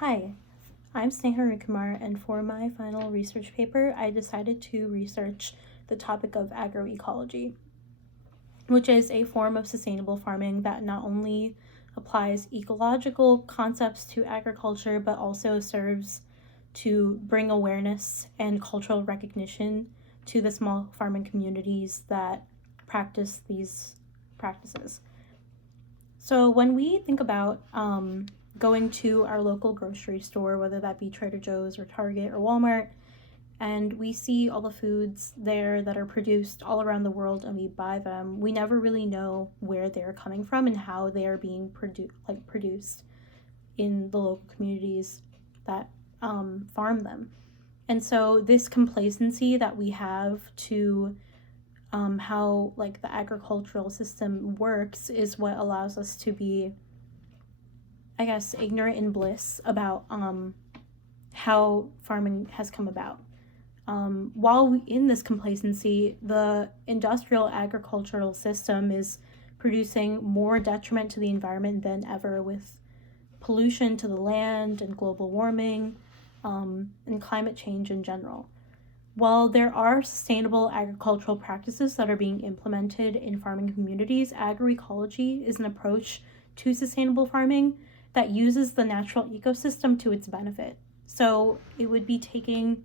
Hi, I'm Sneha Kumar, and for my final research paper, I decided to research the topic of agroecology, which is a form of sustainable farming that not only applies ecological concepts to agriculture but also serves to bring awareness and cultural recognition to the small farming communities that practice these practices. So when we think about going to our local grocery store, whether that be Trader Joe's or Target or Walmart, and we see all the foods there that are produced all around the world and we buy them, we never really know where they're coming from and how they are being produced in the local communities that farm them. And so this complacency that we have to how like the agricultural system works is what allows us to be, I guess, ignorant in bliss about how farming has come about. In this complacency, the industrial agricultural system is producing more detriment to the environment than ever, with pollution to the land and global warming and climate change in general. While there are sustainable agricultural practices that are being implemented in farming communities, agroecology is an approach to sustainable farming that uses the natural ecosystem to its benefit. So it would be taking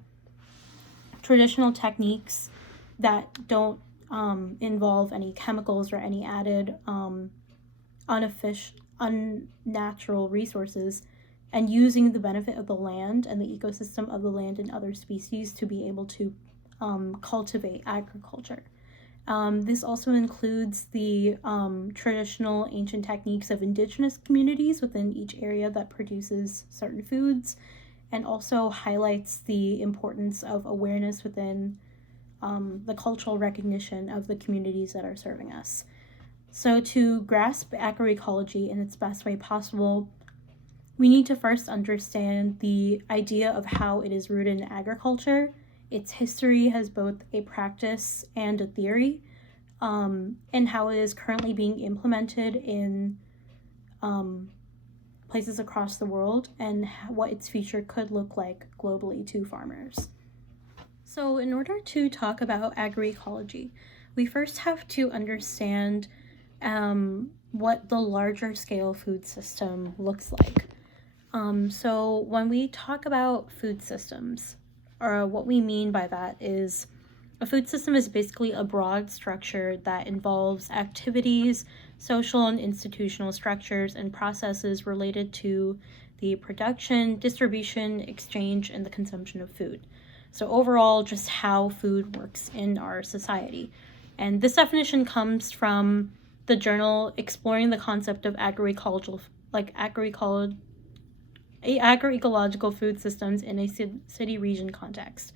traditional techniques that don't involve any chemicals or any added unnatural resources, and using the benefit of the land and the ecosystem of the land and other species to be able to cultivate agriculture. This also includes the traditional ancient techniques of indigenous communities within each area that produces certain foods, and also highlights the importance of awareness within the cultural recognition of the communities that are serving us. So to grasp agroecology in its best way possible, we need to first understand the idea of how it is rooted in agriculture. Its history has both a practice and a theory, and how it is currently being implemented in places across the world, and what its future could look like globally to farmers. So in order to talk about agroecology, we first have to understand what the larger scale food system looks like. So when we talk about food systems, or what we mean by that is a food system is basically a broad structure that involves activities, social and institutional structures, and processes related to the production, distribution, exchange, and the consumption of food. So overall, just how food works in our society. And this definition comes from the journal exploring the concept of agroecological food systems in a city region context.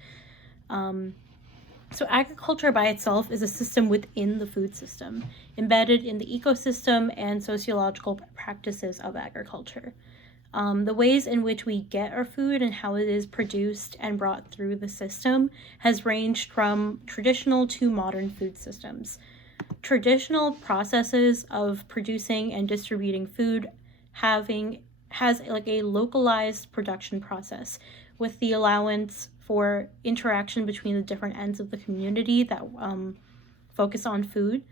So agriculture by itself is a system within the food system, embedded in the ecosystem and sociological practices of agriculture. The ways in which we get our food and how it is produced and brought through the system has ranged from traditional to modern food systems. Traditional processes of producing and distributing food has like a localized production process with the allowance for interaction between the different ends of the community that focus on food,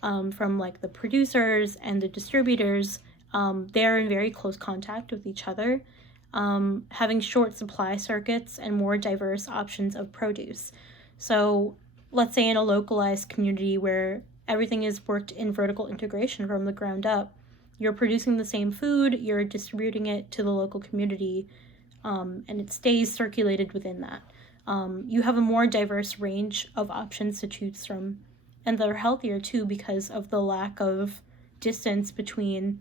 from like the producers and the distributors. They're in very close contact with each other, having short supply circuits and more diverse options of produce. So let's say in a localized community where everything is worked in vertical integration from the ground up, you're producing the same food, you're distributing it to the local community, and it stays circulated within that. You have a more diverse range of options to choose from, and they're healthier too because of the lack of distance between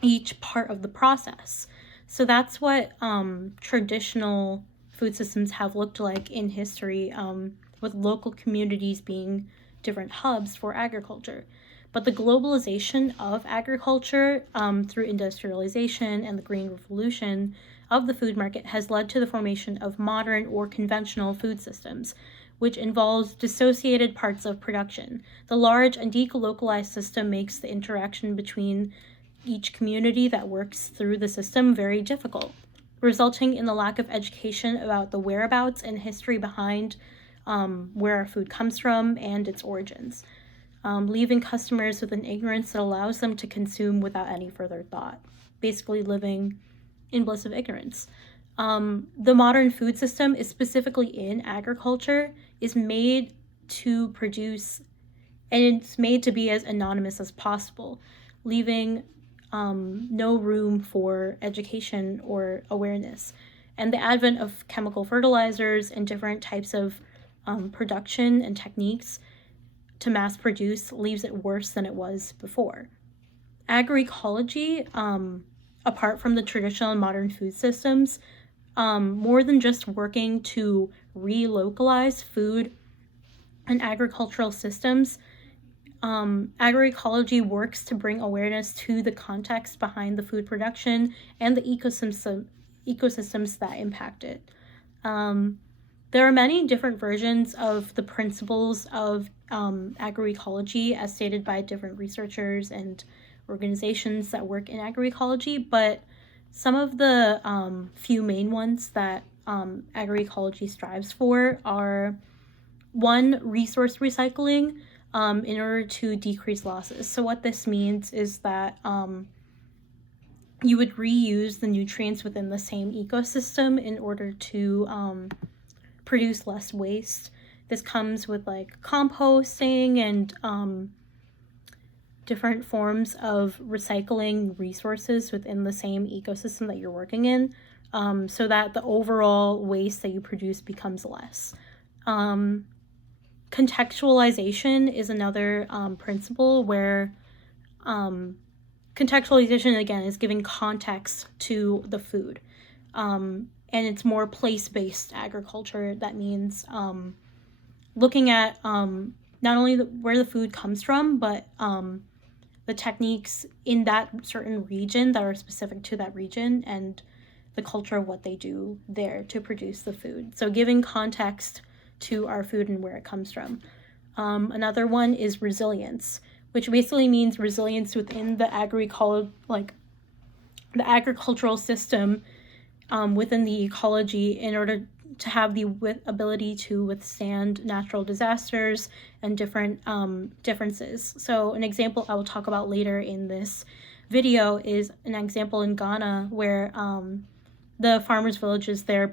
each part of the process. So that's what traditional food systems have looked like in history, with local communities being different hubs for agriculture. But the globalization of agriculture through industrialization and the Green Revolution of the food market has led to the formation of modern or conventional food systems, which involves dissociated parts of production. The large and delocalized system makes the interaction between each community that works through the system very difficult. resulting in the lack of education about the whereabouts and history behind where our food comes from and its origins, leaving customers with an ignorance that allows them to consume without any further thought, basically living in bliss of ignorance. The modern food system is specifically in agriculture, is made to produce, and it's made to be as anonymous as possible, leaving no room for education or awareness. And the advent of chemical fertilizers and different types of production and techniques to mass produce leaves it worse than it was before. Agroecology, apart from the traditional and modern food systems, more than just working to relocalize food and agricultural systems, agroecology works to bring awareness to the context behind the food production and the ecosystems that impact it. There are many different versions of the principles of agroecology as stated by different researchers and organizations that work in agroecology, but some of the few main ones that agroecology strives for are: one, resource recycling, in order to decrease losses. So what this means is that you would reuse the nutrients within the same ecosystem in order to produce less waste. This comes with like composting and different forms of recycling resources within the same ecosystem that you're working in, so that the overall waste that you produce becomes less. Contextualization is another principle where contextualization, again, is giving context to the food. And it's more place-based agriculture. That means looking at not only where the food comes from, but the techniques in that certain region that are specific to that region and the culture of what they do there to produce the food. So giving context to our food and where it comes from. Another one is resilience, which basically means resilience within the agricultural system, within the ecology, in order to have the ability to withstand natural disasters and different differences. So an example I will talk about later in this video is an example in Ghana where the farmers' villages there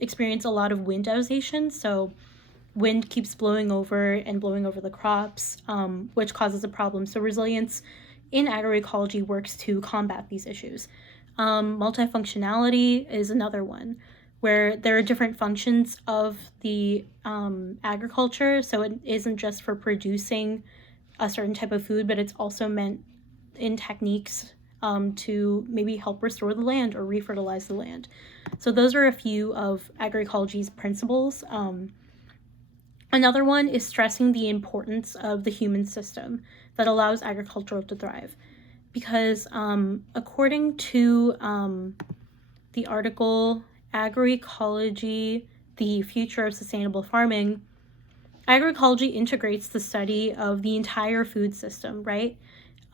experience a lot of wind devastation. So wind keeps blowing over the crops, which causes a problem. So resilience in agroecology works to combat these issues. Multifunctionality is another one, where there are different functions of the agriculture. So it isn't just for producing a certain type of food, but it's also meant in techniques to maybe help restore the land or refertilize the land. So those are a few of agroecology's principles. Another one is stressing the importance of the human system that allows agriculture to thrive. Because according to the article Agroecology, the Future of Sustainable Farming, agroecology integrates the study of the entire food system, right?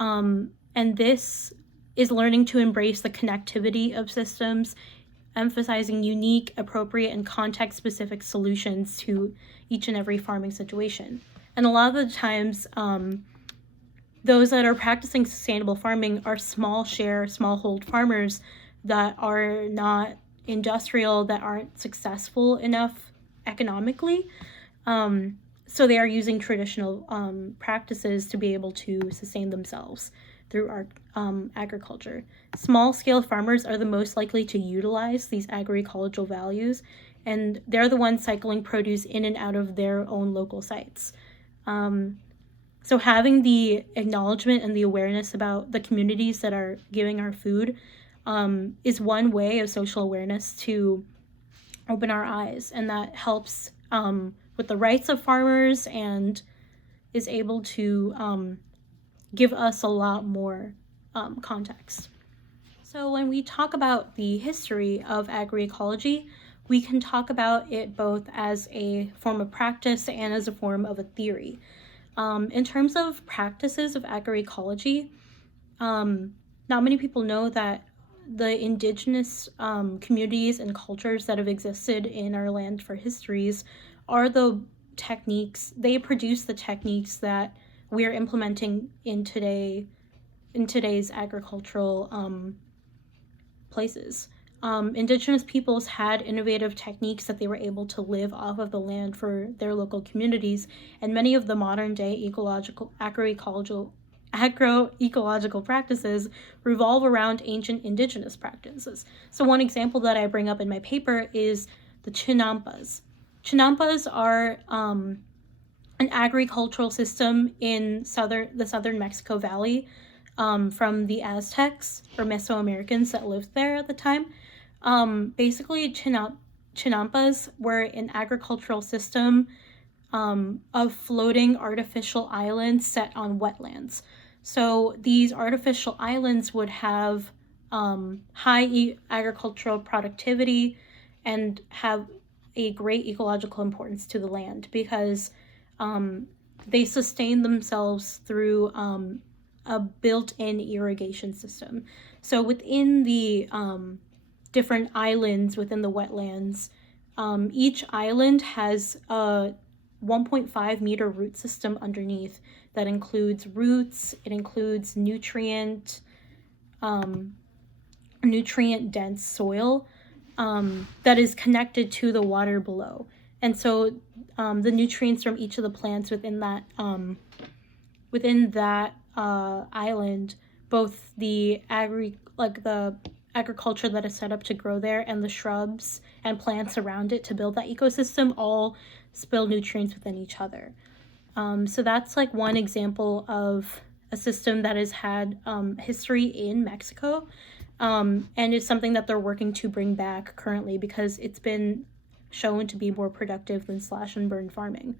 And this is learning to embrace the connectivity of systems, emphasizing unique, appropriate, and context-specific solutions to each and every farming situation. And a lot of the times, those that are practicing sustainable farming are smallhold farmers that are not industrial, that aren't successful enough economically. So they are using traditional practices to be able to sustain themselves through our agriculture. Small-scale farmers are the most likely to utilize these agroecological values, and they're the ones cycling produce in and out of their own local sites. So having the acknowledgement and the awareness about the communities that are giving our food is one way of social awareness to open our eyes, and that helps with the rights of farmers and is able to give us a lot more context. So when we talk about the history of agroecology, we can talk about it both as a form of practice and as a form of a theory. In terms of practices of agroecology, not many people know that the indigenous communities and cultures that have existed in our land for histories are the techniques, they produce the techniques that we're implementing in today's agricultural places. Indigenous peoples had innovative techniques that they were able to live off of the land for their local communities, and many of the modern day agroecological practices revolve around ancient indigenous practices. So one example that I bring up in my paper is the chinampas. Chinampas are an agricultural system in the southern Mexico Valley, from the Aztecs or Mesoamericans that lived there at the time. Basically, chinampas were an agricultural system of floating artificial islands set on wetlands. So these artificial islands would have high agricultural productivity and have a great ecological importance to the land because they sustain themselves through a built-in irrigation system. So within the different islands within the wetlands, each island has a 1.5 meter root system underneath that includes roots, it includes nutrient dense soil that is connected to the water below. And so the nutrients from each of the plants within that island, both the agriculture that is set up to grow there and the shrubs and plants around it to build that ecosystem, all spill nutrients within each other. So that's like one example of a system that has had history in Mexico, and it's something that they're working to bring back currently because it's been shown to be more productive than slash and burn farming.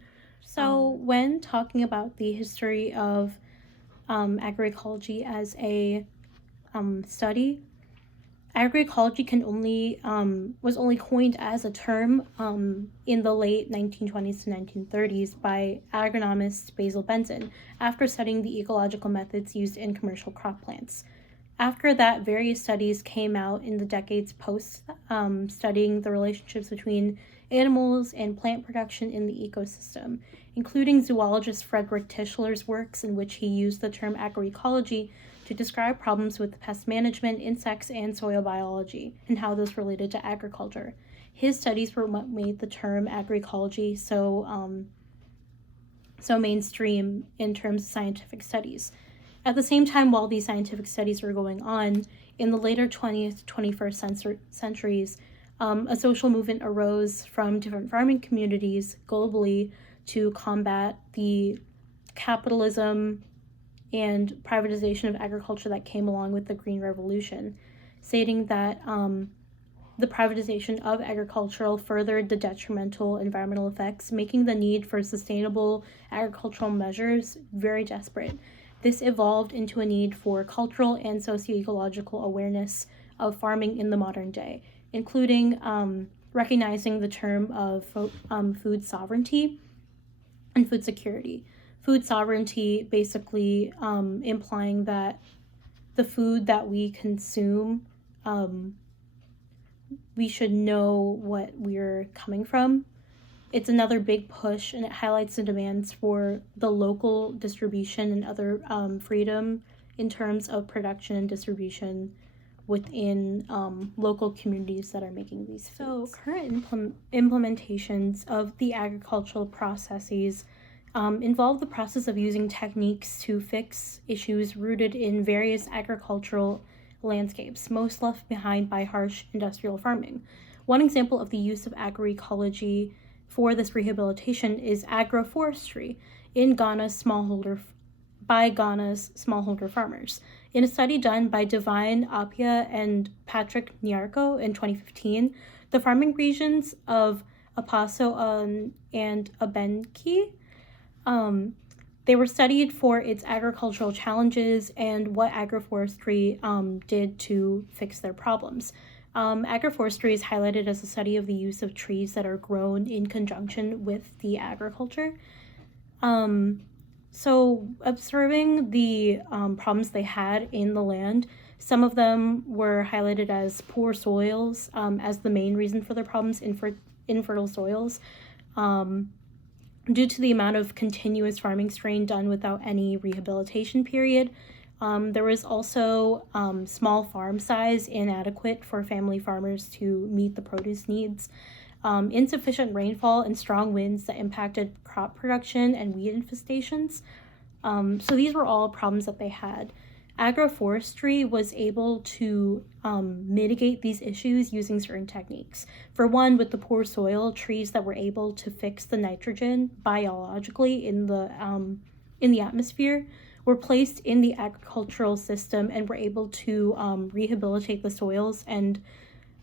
So when talking about the history of agroecology as a study, agroecology was only coined as a term in the late 1920s to 1930s by agronomist Basil Benson after studying the ecological methods used in commercial crop plants. After that, various studies came out in the decades post, studying the relationships between animals and plant production in the ecosystem, including zoologist Frederick Tischler's works in which he used the term agroecology to describe problems with pest management, insects, and soil biology, and how those related to agriculture. His studies were what made the term agroecology so mainstream in terms of scientific studies. At the same time, while these scientific studies were going on, in the later 20th, 21st centuries, a social movement arose from different farming communities globally to combat the capitalism and privatization of agriculture that came along with the Green Revolution, stating that the privatization of agriculture furthered the detrimental environmental effects, making the need for sustainable agricultural measures very desperate. This evolved into a need for cultural and socio-ecological awareness of farming in the modern day, including recognizing the term of food sovereignty and food security. Food sovereignty basically implying that the food that we consume, we should know what we're coming from. It's another big push, and it highlights the demands for the local distribution and other freedom in terms of production and distribution within local communities that are making these foods. So current implementations of the agricultural processes involve the process of using techniques to fix issues rooted in various agricultural landscapes, most left behind by harsh industrial farming. One example of the use of agroecology for this rehabilitation is agroforestry in Ghana's smallholder farmers. In a study done by Divine Apia and Patrick Nyarko in 2015, the farming regions of Apaso and Abenki, they were studied for its agricultural challenges and what agroforestry did to fix their problems. Agroforestry is highlighted as a study of the use of trees that are grown in conjunction with the agriculture. So observing the problems they had in the land, Some of them were highlighted as poor soils as the main reason for their problems, infertile soils, due to the amount of continuous farming strain done without any rehabilitation period. There was also small farm size inadequate for family farmers to meet the produce needs. Insufficient rainfall and strong winds that impacted crop production and weed infestations. So these were all problems that they had. Agroforestry was able to mitigate these issues using certain techniques. For one, with the poor soil, trees that were able to fix the nitrogen biologically in the atmosphere were placed in the agricultural system and were able to rehabilitate the soils and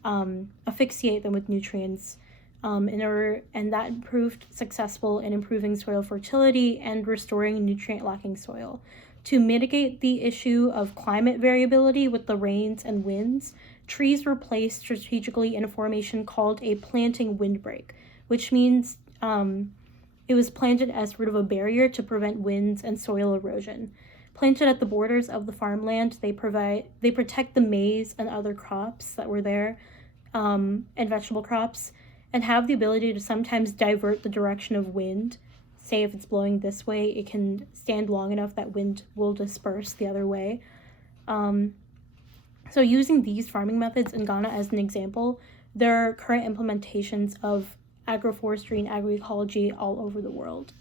asphyxiate them with nutrients. And that proved successful in improving soil fertility and restoring nutrient-lacking soil. To mitigate the issue of climate variability with the rains and winds, trees were placed strategically in a formation called a planting windbreak, which means it was planted as sort of a barrier to prevent winds and soil erosion. Planted at the borders of the farmland, they protect the maize and other crops that were there, and vegetable crops, and have the ability to sometimes divert the direction of wind. Say if it's blowing this way, it can stand long enough that wind will disperse the other way. So using these farming methods in Ghana as an example, there are current implementations of agroforestry and agroecology all over the world.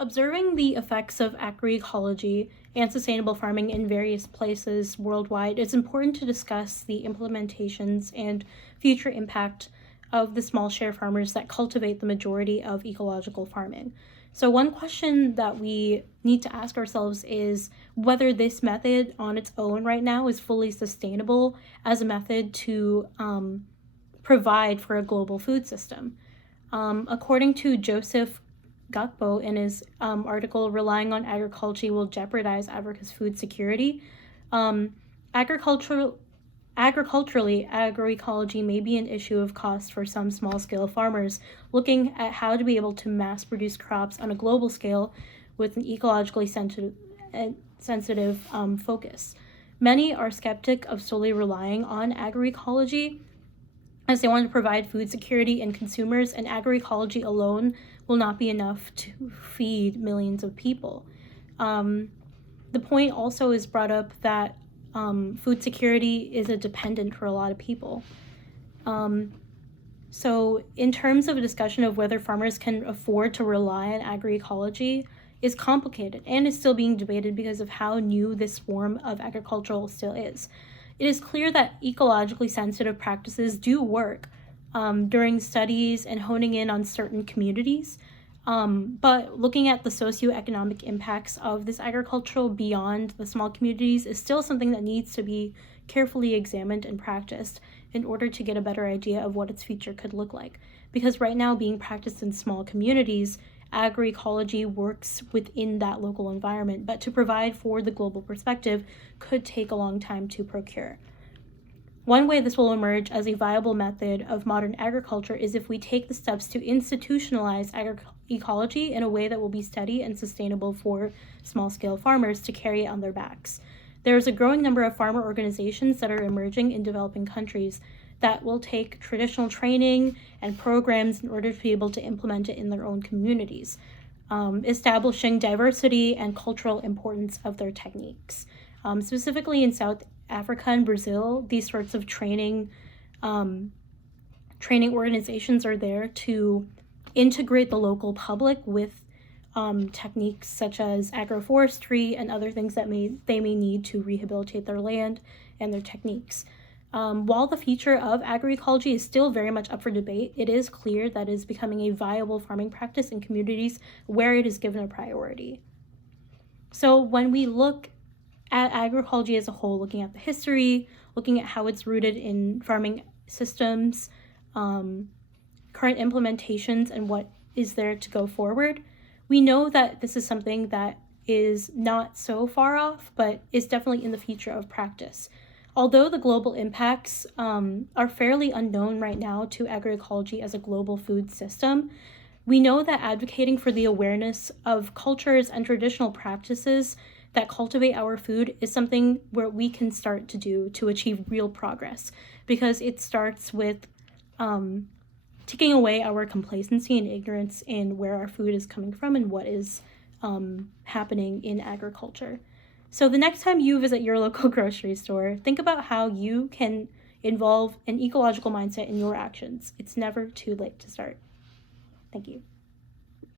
Observing the effects of agroecology and sustainable farming in various places worldwide, it's important to discuss the implementations and future impact of the small share farmers that cultivate the majority of ecological farming. So one question that we need to ask ourselves is whether this method on its own right now is fully sustainable as a method to provide for a global food system. According to Joseph Gakpo in his article, Relying on Agriculture Will Jeopardize Africa's Food Security, Agriculturally, agroecology may be an issue of cost for some small-scale farmers looking at how to be able to mass-produce crops on a global scale with an ecologically sensitive focus. Many are skeptic of solely relying on agroecology as they want to provide food security in consumers, and agroecology alone will not be enough to feed millions of people. The point also is brought up that food security is a dependent for a lot of people. So in terms of a discussion of whether farmers can afford to rely on agroecology is complicated and is still being debated because of how new this form of agriculture still is. It is clear that ecologically sensitive practices do work during studies and honing in on certain communities. But looking at the socioeconomic impacts of this agriculture beyond the small communities is still something that needs to be carefully examined and practiced in order to get a better idea of what its future could look like. Because right now, being practiced in small communities, agroecology works within that local environment, but to provide for the global perspective could take a long time to procure. One way this will emerge as a viable method of modern agriculture is if we take the steps to institutionalize agroecology in a way that will be steady and sustainable for small-scale farmers to carry on their backs. There is a growing number of farmer organizations that are emerging in developing countries that will take traditional training and programs in order to be able to implement it in their own communities, establishing diversity and cultural importance of their techniques. Specifically in South Africa and Brazil, these sorts of training organizations are there to integrate the local public with techniques such as agroforestry and other things that they may need to rehabilitate their land and their techniques. While the future of agroecology is still very much up for debate, it is clear that it is becoming a viable farming practice in communities where it is given a priority. So when we look at agroecology as a whole, looking at the history, looking at how it's rooted in farming systems, current implementations, and what is there to go forward, we know that this is something that is not so far off, but is definitely in the future of practice. Although the global impacts are fairly unknown right now to agroecology as a global food system, we know that advocating for the awareness of cultures and traditional practices that cultivate our food is something where we can start to do to achieve real progress, because it starts with taking away our complacency and ignorance in where our food is coming from and what is happening in agriculture. So the next time you visit your local grocery store, think about how you can involve an ecological mindset in your actions. It's never too late to start. Thank you.